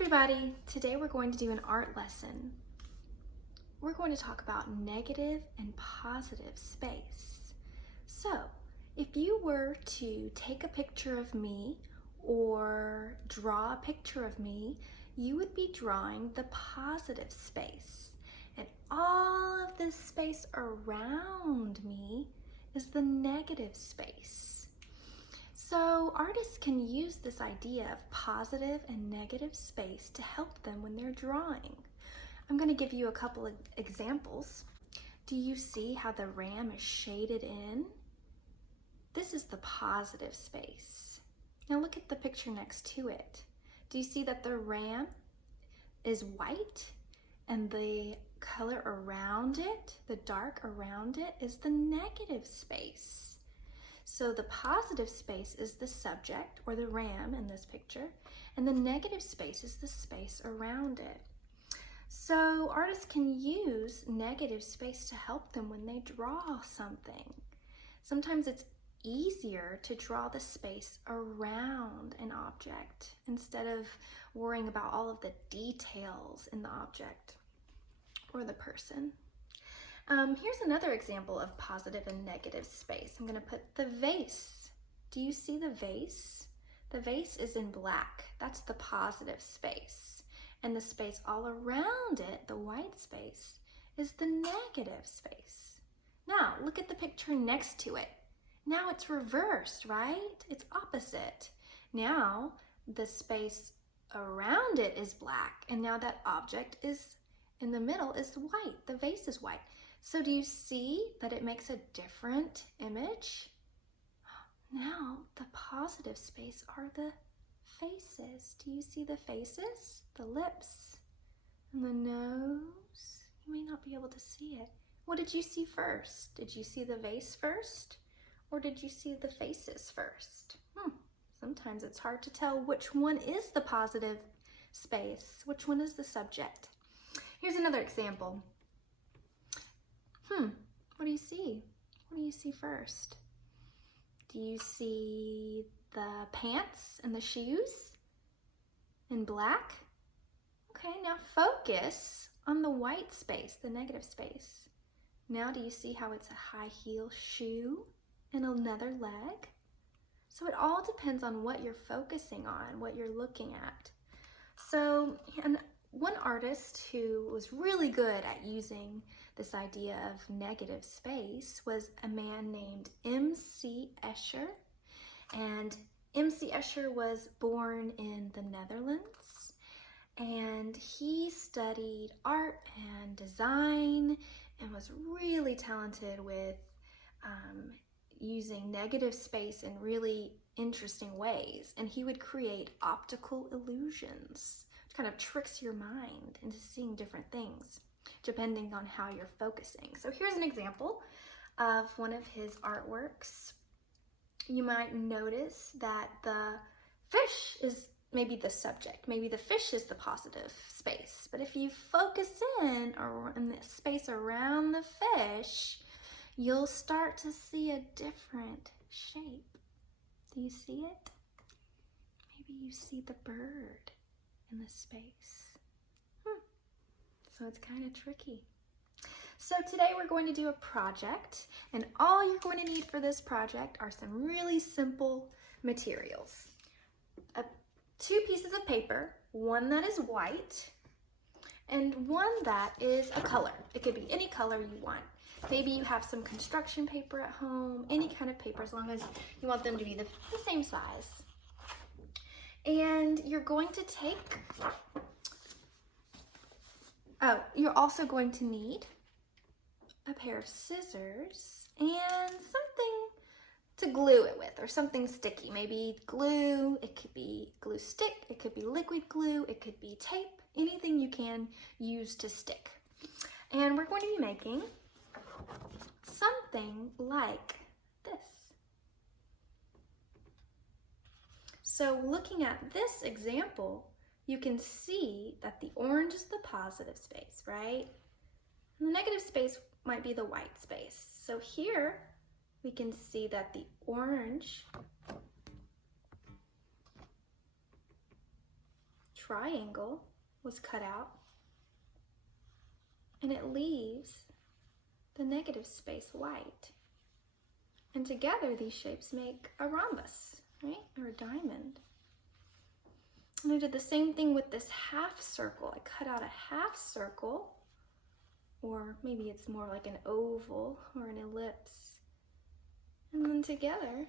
everybody, today we're going to do an art lesson. We're going to talk about negative and positive space. So, if you were to take a picture of me or draw a picture of me, you would be drawing the positive space. And all of this space around me is the negative space. So artists can use this idea of positive and negative space to help them when they're drawing. I'm going to give you a couple of examples. Do you see how the ram is shaded in? This is the positive space. Now look at the picture next to it. Do you see that the ram is white and the color around it, the dark around it, is the negative space? So the positive space is the subject, or the ram in this picture, and the negative space is the space around it. So artists can use negative space to help them when they draw something. Sometimes it's easier to draw the space around an object instead of worrying about all of the details in the object or the person. Here's another example of positive and negative space. I'm going to put the vase. Do you see the vase? The vase is in black. That's the positive space. And the space all around it, the white space, is the negative space. Now, look at the picture next to it. Now it's reversed, right? It's opposite. Now, the space around it is black, and now that object is in the middle is white. The vase is white. So do you see that it makes a different image? Now the positive space are the faces. Do you see the faces? The lips and the nose? You may not be able to see it. What did you see first? Did you see the vase first? Or did you see the faces first? Sometimes it's hard to tell which one is the positive space, which one is the subject. Here's another example. What do you see? What do you see first? Do you see the pants and the shoes in black? Okay, now focus on the white space, the negative space. Now do you see how it's a high heel shoe and another leg? So it all depends on what you're focusing on, what you're looking at. So, and one artist who was really good at using this idea of negative space was a man named M.C. Escher. And M.C. Escher was born in the Netherlands, and he studied art and design and was really talented with using negative space in really interesting ways. And he would create optical illusions, which kind of tricks your mind into seeing different things depending on how you're focusing. So here's an example of one of his artworks. You might notice that the fish is maybe the subject. Maybe the fish is the positive space. But if you focus in the space around the fish, you'll start to see a different shape. Do you see it? Maybe you see the bird in the space. So it's kind of tricky. So today we're going to do a project, and all you're going to need for this project are some really simple materials. 2 pieces of paper, one that is white and one that is a color. It could be any color you want. Maybe you have some construction paper at home, any kind of paper, as long as you want them to be the same size. And you're going to take, you're also going to need a pair of scissors and something to glue it with, or something sticky. Maybe glue, it could be glue stick, it could be liquid glue, it could be tape, anything you can use to stick. And we're going to be making something like this. So looking at this example, you can see that the orange is the positive space, right? And the negative space might be the white space. So here we can see that the orange triangle was cut out, and it leaves the negative space white. And together these shapes make a rhombus, right? Or a diamond. And I did the same thing with this half circle. I cut out a half circle, or maybe it's more like an oval or an ellipse. And then together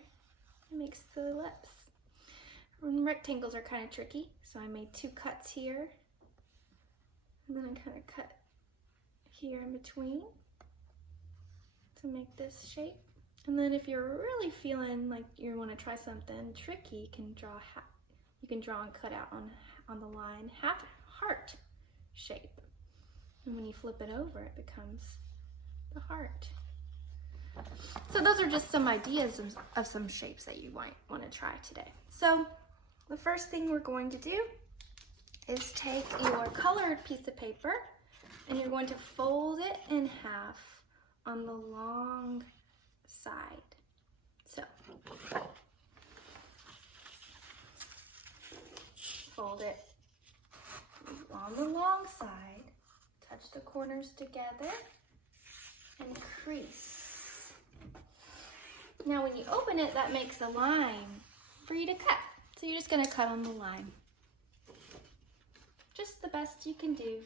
it makes the ellipse. And rectangles are kind of tricky, so I made 2 cuts here. And then I kind of cut here in between to make this shape. And then if you're really feeling like you want to try something tricky, you can draw and cut out on the line half heart shape. And when you flip it over, it becomes the heart. So those are just some ideas of some shapes that you might want to try today. So the first thing we're going to do is take your colored piece of paper and you're going to fold it in half on the long side. So fold it on the long side, touch the corners together, and crease. Now when you open it, that makes a line for you to cut. So you're just going to cut on the line. Just the best you can do.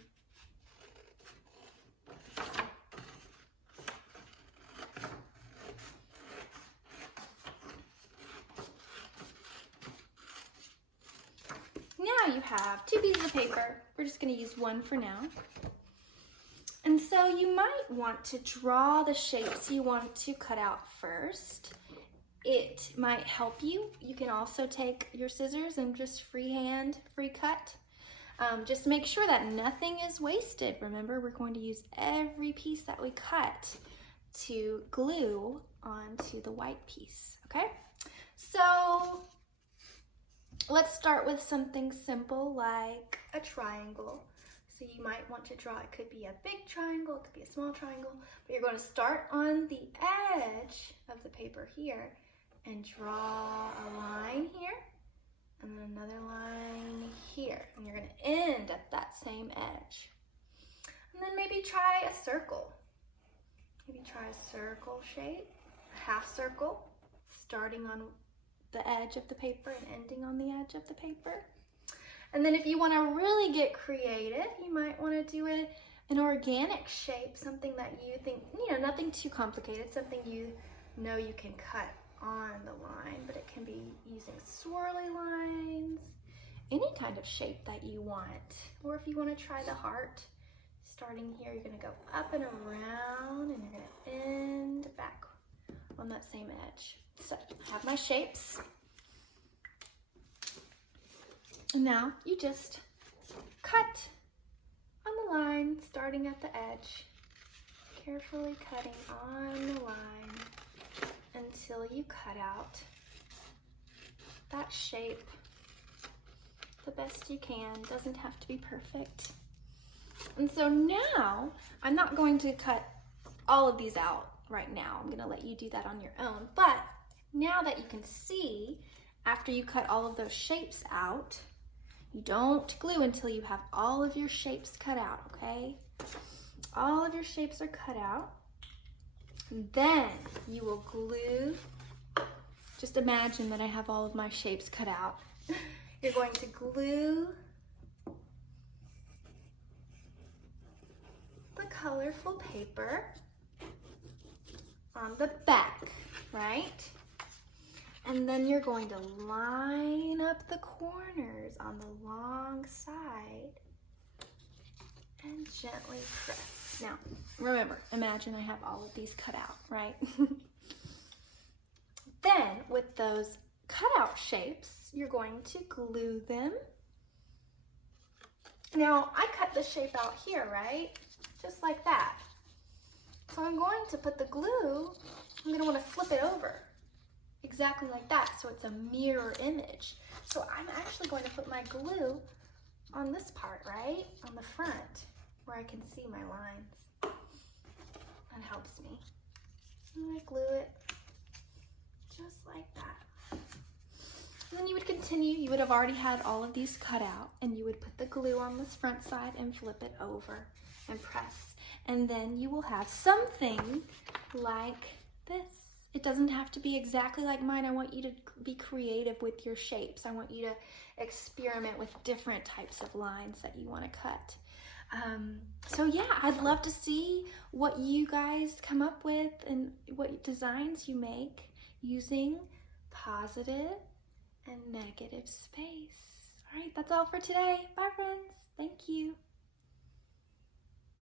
Now you have 2 pieces of paper. We're just going to use 1 for now. And so you might want to draw the shapes you want to cut out first. It might help you. You can also take your scissors and just free cut. Just make sure that nothing is wasted. Remember, we're going to use every piece that we cut to glue onto the white piece, okay? So let's start with something simple like a triangle. So you might want to draw, it could be a big triangle, it could be a small triangle, but you're going to start on the edge of the paper here and draw a line here and then another line here. And you're going to end at that same edge. And then maybe try a circle. Maybe try a circle shape, a half circle, starting on the edge of the paper and ending on the edge of the paper. And then if you want to really get creative, you might want to do an organic shape, something that you think, nothing too complicated, something you know you can cut on the line, but it can be using swirly lines, any kind of shape that you want. Or if you want to try the heart, starting here, you're going to go up and around, and you're going to end back on that same edge. So I have my shapes. And now you just cut on the line, starting at the edge, carefully cutting on the line until you cut out that shape the best you can. Doesn't have to be perfect. And so now, I'm not going to cut all of these out right now. I'm going to let you do that on your own. But now that you can see, after you cut all of those shapes out, you don't glue until you have all of your shapes cut out, okay? All of your shapes are cut out. Then you will glue. Just imagine that I have all of my shapes cut out. You're going to glue the colorful paper on the back, right? And then you're going to line up the corners on the long side and gently press. Now, remember, imagine I have all of these cut out, right? Then, with those cutout shapes, you're going to glue them. Now, I cut the shape out here, right? Just like that. So I'm going to put the glue, I'm going to want to flip it over. Exactly like that, so it's a mirror image. So I'm actually going to put my glue on this part, right? On the front, where I can see my lines. That helps me. And I glue it just like that. So then you would continue. You would have already had all of these cut out, and you would put the glue on this front side and flip it over and press. And then you will have something like this. It doesn't have to be exactly like mine. I want you to be creative with your shapes. I want you to experiment with different types of lines that you want to cut. So yeah, I'd love to see what you guys come up with and what designs you make using positive and negative space. All right, that's all for today. Bye, friends. Thank you.